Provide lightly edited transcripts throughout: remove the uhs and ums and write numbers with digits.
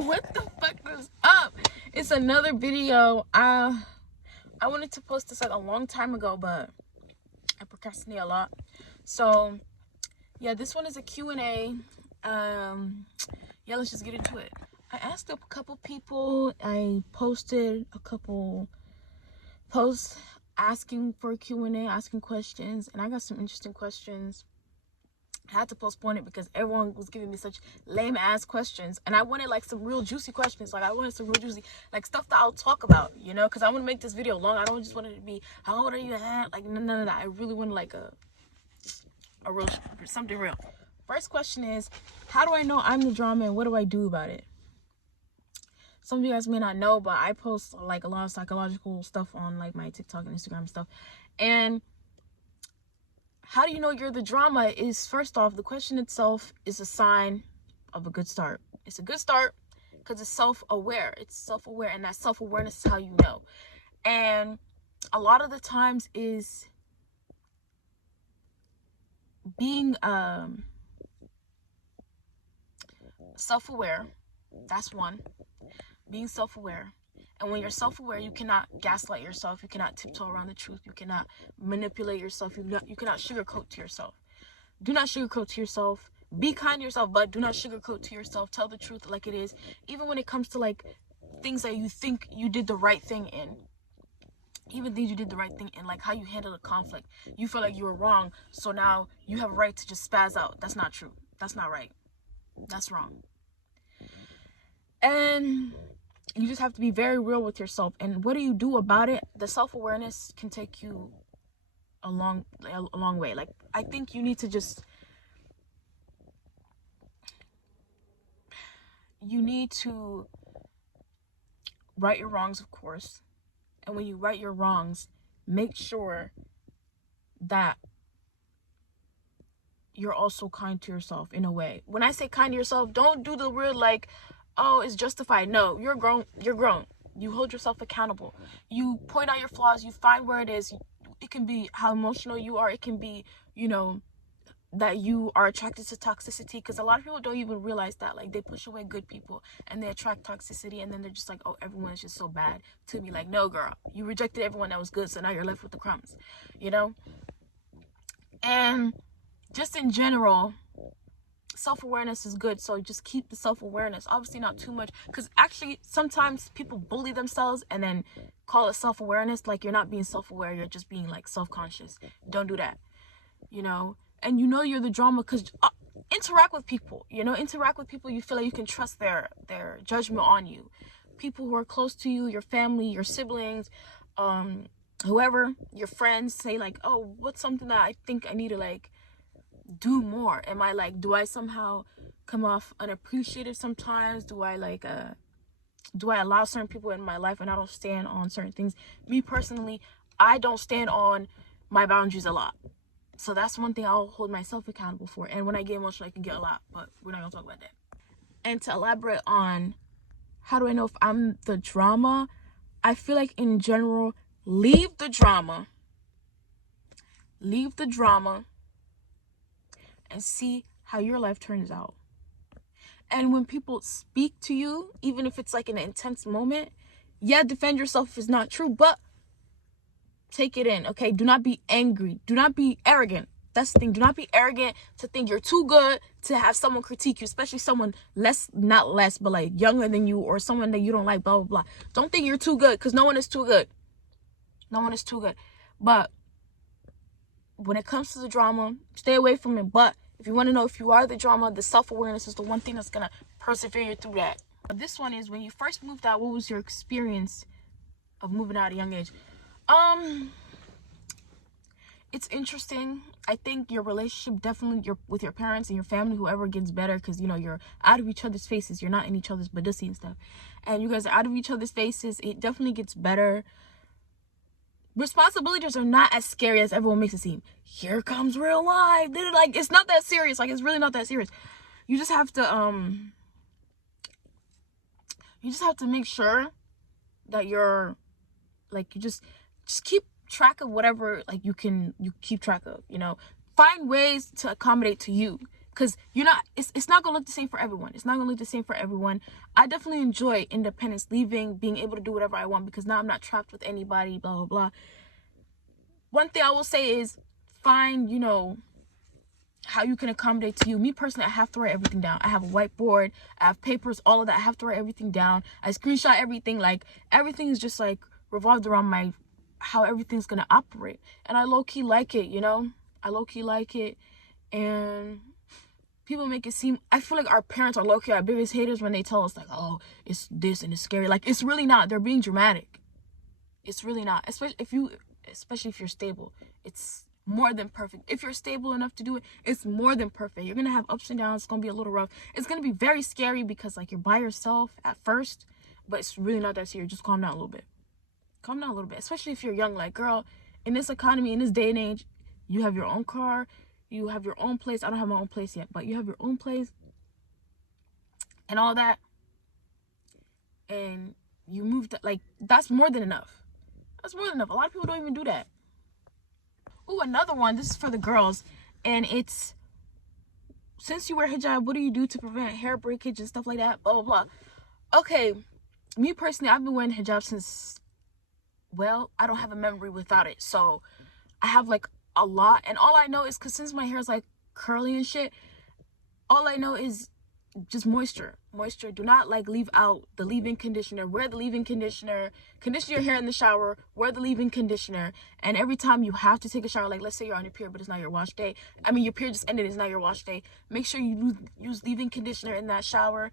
What the fuck is up? It's another video. I wanted to post this like a long time ago, but I procrastinate a lot. So yeah, this one is a Q&A. Yeah, let's just get into it. I asked a couple people. I posted a couple posts asking for a Q&A, asking questions, and I got some interesting questions. I had to postpone it because everyone was giving me such lame ass questions, and I wanted like some real juicy questions. Like I wanted some real juicy, like stuff that I'll talk about, you know, because I want to make this video long. I don't just want it to be, how old are you at? Like no. I really want like a real, something real. First question is, how do I know I'm the drama and what do I do about it? Some of you guys may not know, but I post like a lot of psychological stuff on like my TikTok and Instagram stuff. And how do you know you're the drama is, first off, the question itself is a sign of a good start. It's a good start because it's self-aware. It's self-aware, and that self-awareness is how you know. And a lot of the times is being self-aware. That's one. Being self-aware. And when you're self-aware, you cannot gaslight yourself. You cannot tiptoe around the truth. You cannot manipulate yourself. You cannot sugarcoat to yourself. Do not sugarcoat to yourself. Be kind to yourself, but do not sugarcoat to yourself. Tell the truth like it is. Even when it comes to like things that you think you did the right thing in. Even things you did the right thing in, like how you handled a conflict. You feel like you were wrong, so now you have a right to just spaz out. That's not true. That's not right. That's wrong. And you just have to be very real with yourself. And what do you do about it? The self-awareness can take you a long way. Like, I think you need to just, you need to right your wrongs, of course. And when you right your wrongs, make sure that you're also kind to yourself in a way. When I say kind to yourself, don't do the weird like, oh, it's justified. No, you're grown. You hold yourself accountable. You point out your flaws. You find where it is. It can be how emotional you are. It can be, you know, that you are attracted to toxicity, because a lot of people don't even realize that. Like, they push away good people and they attract toxicity, and then they're just like, oh, everyone is just so bad. To be like, no, girl, you rejected everyone that was good, so now you're left with the crumbs, you know. And just in general, self-awareness is good, so just keep the self-awareness. Obviously not too much, because actually sometimes people bully themselves and then call it self-awareness. Like, you're not being self-aware, you're just being like self-conscious. Don't do that, you know. And you know you're the drama because interact with people, you know. Interact with people you feel like you can trust their judgment on you. People who are close to you, your family, your siblings, whoever, your friends. Say like, oh, what's something that I think I need to like do more? Am I like, do I somehow come off unappreciative sometimes? Do I like do I allow certain people in my life and I don't stand on certain things? Me personally, I don't stand on my boundaries a lot, so that's one thing I'll hold myself accountable for. And when I get emotional, I can get a lot, but we're not gonna talk about that. And to elaborate on how do I know if I'm the drama, I feel like in general, leave the drama and see how your life turns out. And when people speak to you, even if it's like an intense moment, yeah, defend yourself if it's not true, but take it in, okay? Do not be angry. Do not be arrogant. That's the thing. Do not be arrogant to think you're too good to have someone critique you, especially someone not less, but like younger than you, or someone that you don't like, blah, blah, blah. Don't think you're too good, because no one is too good. No one is too good. But when it comes to the drama, stay away from it. But if you want to know if you are the drama, the self-awareness is the one thing that's going to persevere you through that. This one is, when you first moved out, what was your experience of moving out at a young age? It's interesting. I think your relationship definitely with your parents and your family, whoever, gets better, because, you know, you're out of each other's faces. You're not in each other's bussy and stuff. And you guys are out of each other's faces. It definitely gets better. Responsibilities are not as scary as everyone makes it seem. Here comes real life. Like, it's not that serious. Like, it's really not that serious. You just have to make sure that you're like, you just keep track of whatever like you keep track of, you know. Find ways to accommodate to you, because it's not gonna look the same for everyone. It's not gonna look the same for everyone. I definitely enjoy independence, leaving, being able to do whatever I want, because now I'm not trapped with anybody, blah blah blah. One thing I will say is find, how you can accommodate to you. Me personally, I have to write everything down. I have a whiteboard, I have papers, all of that. I have to write everything down. I screenshot everything. Like, everything is just like revolved around how everything's gonna operate. And I low-key like it, I low-key like it. And people make it seem, I feel like our parents are low-key our biggest haters when they tell us, like, oh, it's this and it's scary. Like, it's really not. They're being dramatic. It's really not. Especially if you're stable. It's more than perfect. If you're stable enough to do it, it's more than perfect. You're gonna have ups and downs. It's gonna be a little rough. It's gonna be very scary because, like, you're by yourself at first, but it's really not that serious. Just calm down a little bit. Calm down a little bit. Especially if you're young. Like, girl, in this economy, in this day and age, you have your own car, you have your own place. I don't have my own place yet, but you have your own place and all that, and you moved. Like, that's more than enough. That's more than enough. A lot of people don't even do that. Ooh, another one. This is for the girls, and it's, since you wear hijab, what do you do to prevent hair breakage and stuff like that? Blah blah blah. Okay, me personally, I've been wearing hijab since, well, I don't have a memory without it. So I have like a lot, and all I know is, because since my hair is like curly and shit, all I know is just moisture. Do not like leave out the leave-in conditioner. Wear the leave-in conditioner. Condition your hair in the shower. Wear the leave-in conditioner. And every time you have to take a shower, like, let's say you're on your period but it's not your wash day, I mean your period just ended, it's not your wash day, make sure you use leave-in conditioner in that shower,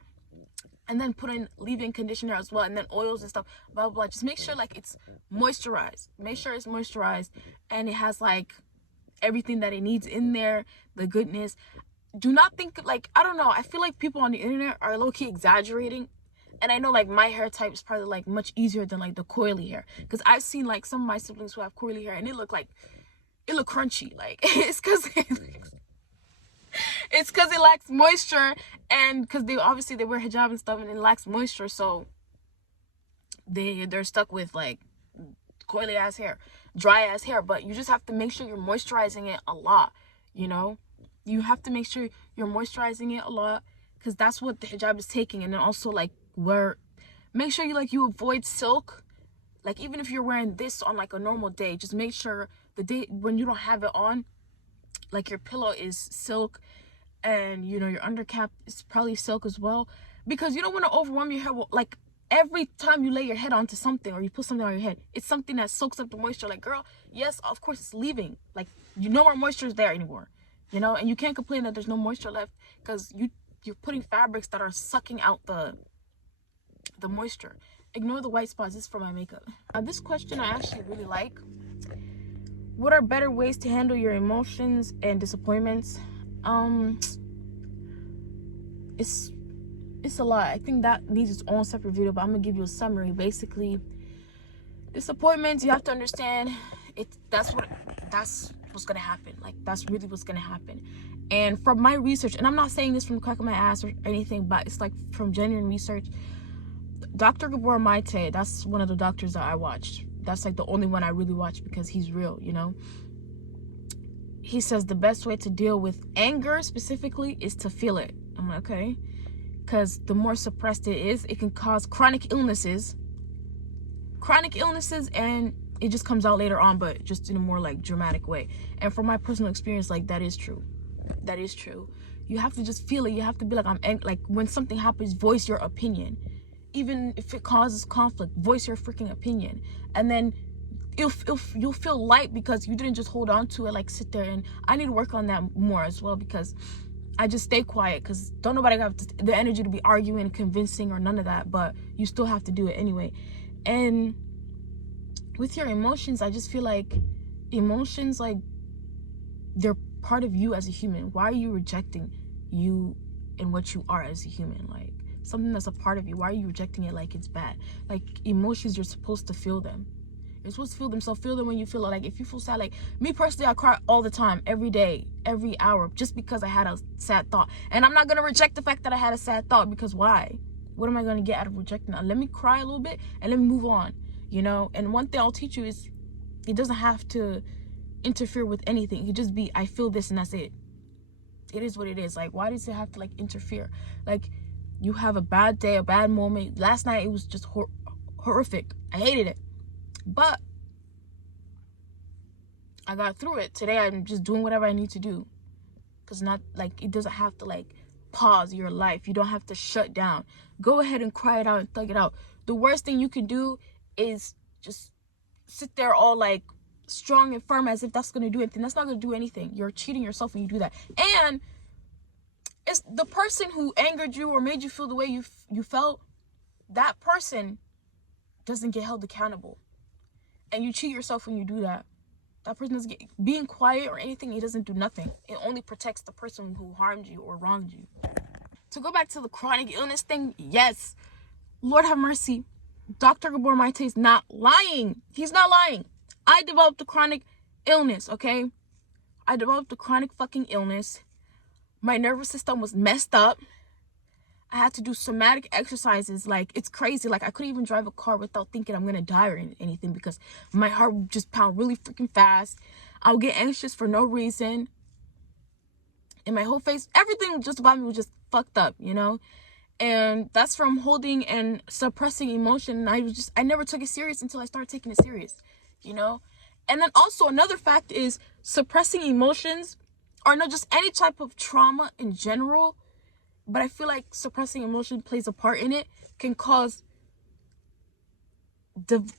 and then put in leave-in conditioner as well, and then oils and stuff, blah blah blah. Just make sure like it's moisturized. Make sure it's moisturized and it has like everything that it needs in there, the goodness. Do not think, like, I don't know, I feel like people on the internet are low-key exaggerating. And I know, like, my hair type is probably like much easier than like the coily hair, because I've seen like some of my siblings who have coily hair and it look crunchy. Like, it's because it lacks moisture, and because they wear hijab and stuff, and it lacks moisture, so they're stuck with like coily ass hair, dry ass hair. But you just have to make sure you're moisturizing it a lot. You have to make sure you're moisturizing it a lot, because that's what the hijab is taking. And then also, like, make sure you avoid silk. Like, even if you're wearing this on like a normal day, just make sure the day when you don't have it on, like, your pillow is silk, and your undercap is probably silk as well, because you don't want to overwhelm your hair. Like, every time you lay your head onto something or you put something on your head, it's something that soaks up the moisture. Like, girl, yes, of course it's leaving. Like, no more moisture is there anymore. And you can't complain that there's no moisture left, because you're putting fabrics that are sucking out the moisture. Ignore the white spots. This is for my makeup. This question I actually really like. What are better ways to handle your emotions and disappointments? It's a lot. I think that needs its own separate video, but I'm gonna give you a summary. Basically, disappointments, you have to understand that's what's gonna happen. Like, that's really what's gonna happen. And from my research, and I'm not saying this from the crack of my ass or anything, but it's like from genuine research, Dr. Gabor Maite, that's one of the doctors that I watched. That's like the only one I really watched, because he's real. He says the best way to deal with anger specifically is to feel it. I'm like, okay, because the more suppressed it is, it can cause chronic illnesses, and it just comes out later on, but just in a more like dramatic way. And from my personal experience, like, that is true. You have to just feel it. You have to be like, like, when something happens, voice your opinion, even if it causes conflict. Voice your freaking opinion, and then you'll feel light, because you didn't just hold on to it, like, sit there. And I need to work on that more as well, because I just stay quiet, because don't nobody have the energy to be arguing, convincing, or none of that, but you still have to do it anyway. And with your emotions, I just feel like emotions, like, they're part of you as a human. Why are you rejecting you and what you are as a human? Like, something that's a part of you, why are you rejecting it like it's bad? Like, emotions, you're supposed to feel them. You're supposed to feel them. So feel them when you feel it. Like, if you feel sad, like me personally, I cry all the time, every day, every hour, just because I had a sad thought. And I'm not gonna reject the fact that I had a sad thought, because why? What am I gonna get out of rejecting that? Let me cry a little bit and let me move on. And one thing I'll teach you is, it doesn't have to interfere with anything. You just be, I feel this, and that's it. It is what it is. Like, why does it have to like interfere? Like, you have a bad day, a bad moment. Last night it was just horrific. I hated it, but I got through it. Today I'm just doing whatever I need to do, because not like it doesn't have to like pause your life. You don't have to shut down. Go ahead and cry it out and thug it out. The worst thing you can do is just sit there all like strong and firm as if that's going to do anything. That's not going to do anything. You're cheating yourself when you do that. And it's the person who angered you or made you feel the way you felt. That person doesn't get held accountable, and you cheat yourself when you do that. That person doesn't get, being quiet or anything, it doesn't do nothing. It only protects the person who harmed you or wronged you. To go back to the chronic illness thing, yes, Lord have mercy, Dr. Gabor Maite is not lying. He's not lying. I developed a chronic illness, okay? I developed a chronic fucking illness. My nervous system was messed up. I had to do somatic exercises. Like, it's crazy. Like, I couldn't even drive a car without thinking I'm gonna die or anything, because my heart would just pound really freaking fast. I would get anxious for no reason. And my whole face, everything just about me was just fucked up, you know? And that's from holding and suppressing emotion. And I never took it serious until I started taking it serious, you know? And then also another fact is suppressing emotions, or not just any type of trauma in general, but I feel like suppressing emotion plays a part in it, can cause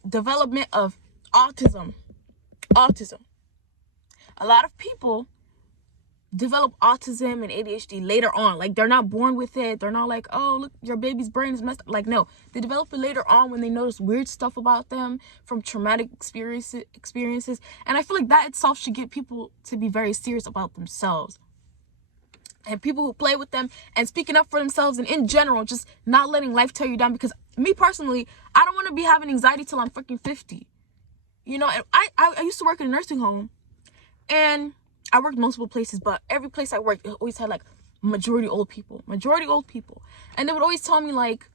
development of autism. A lot of people develop autism and ADHD later on. Like, they're not born with it. They're not like, oh, look, your baby's brain is messed up. Like, no, they develop it later on when they notice weird stuff about them from traumatic experiences. And I feel like that itself should get people to be very serious about themselves. And people who play with them and speaking up for themselves, and in general, just not letting life tear you down. Because me personally, I don't want to be having anxiety till I'm freaking 50. You know, and I used to work in a nursing home, and I worked multiple places, but every place I worked, it always had like majority old people. And they would always tell me like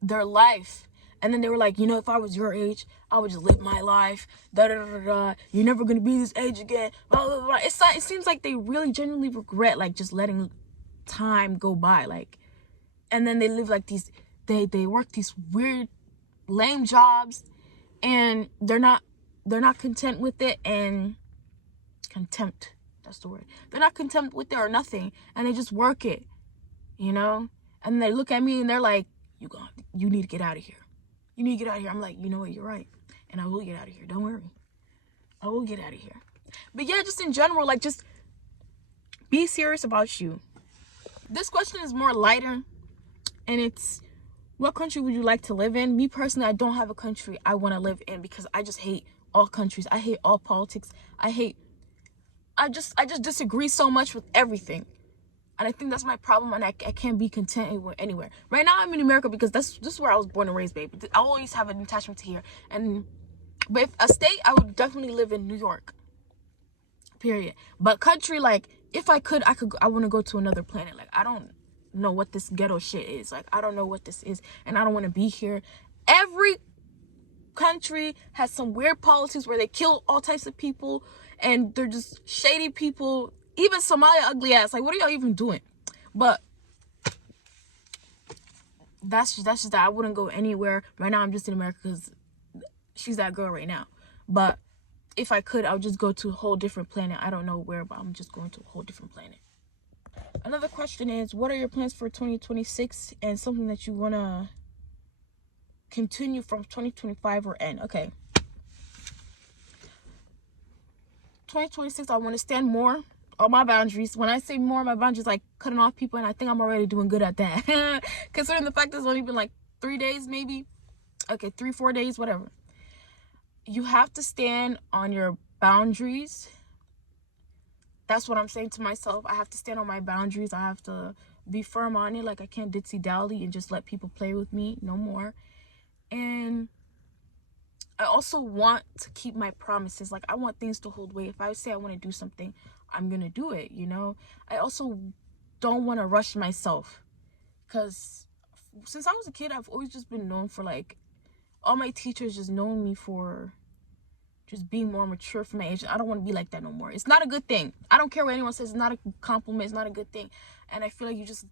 their life. And then they were like, you know, if I was your age, I would just live my life. You're never going to be this age again. Blah, blah, blah. It seems like they really genuinely regret like just letting time go by. Like, and then they live like these, they work these weird, lame jobs, and they're not content with it. And contempt, that's the word. They're not content with it or nothing. And they just work it, you know? And they look at me and they're like, you need to get out of here. You need to get out of here. I'm like, you know what? You're right. And I will get out of here. Don't worry. I will get out of here. But yeah, just in general, like, just be serious about you. This question is more lighter. And it's, what country would you like to live in? Me personally, I don't have a country I want to live in, because I just hate all countries. I hate all politics. I just disagree so much with everything. And I think that's my problem, and I can't be content anywhere. Right now, I'm in America because this is where I was born and raised, baby. I always have an attachment to here. But if a state, I would definitely live in New York. Period. But country, like, if I want to go to another planet. Like, I don't know what this ghetto shit is. Like, I don't know what this is, and I don't want to be here. Every country has some weird politics where they kill all types of people, and they're just shady people. Even Somalia, ugly ass. Like, what are y'all even doing? But that's just that. I wouldn't go anywhere. Right now, I'm just in America because she's that girl right now. But if I could, I would just go to a whole different planet. I don't know where, but I'm just going to a whole different planet. Another question is, what are your plans for 2026, and something that you want to continue from 2025 or end? Okay. 2026, I want to stand more on my boundaries. When I say more, my boundaries, like cutting off people, and I think I'm already doing good at that. Considering the fact that it's only been like 3 days, maybe. Okay, 3-4 days, whatever. You have to stand on your boundaries. That's what I'm saying to myself. I have to stand on my boundaries. I have to be firm on it. Like, I can't ditsy-dally and just let people play with me no more. And I also want to keep my promises. Like, I want things to hold weight. If I say I want to do something, I'm going to do it, you know? I also don't want to rush myself. Because since I was a kid, I've always just been known for, like, all my teachers just known me for just being more mature for my age. I don't want to be like that no more. It's not a good thing. I don't care what anyone says. It's not a compliment. It's not a good thing. And I feel like you just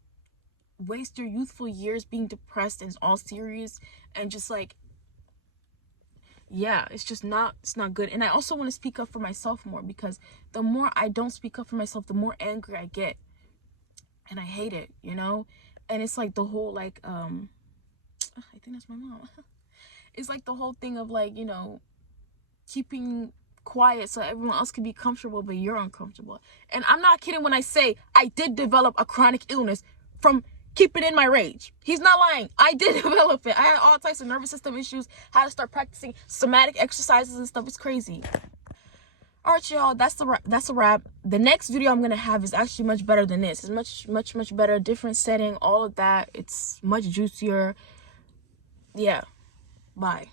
waste your youthful years being depressed and all serious and just like, yeah, it's not good. And I also want to speak up for myself more, because the more I don't speak up for myself, the more angry I get. And I hate it, you know? And it's like the whole like, I think that's my mom. It's like the whole thing of like, you know, keeping quiet so everyone else can be comfortable, but you're uncomfortable. And I'm not kidding when I say I did develop a chronic illness from keeping in my rage. He's not lying. I did develop it. I had all types of nervous system issues, had to start practicing somatic exercises and stuff. It's crazy. All right, y'all, that's a wrap. The next video I'm gonna have is actually much better than this. It's much better, different setting, all of that. It's much juicier. Yeah, bye.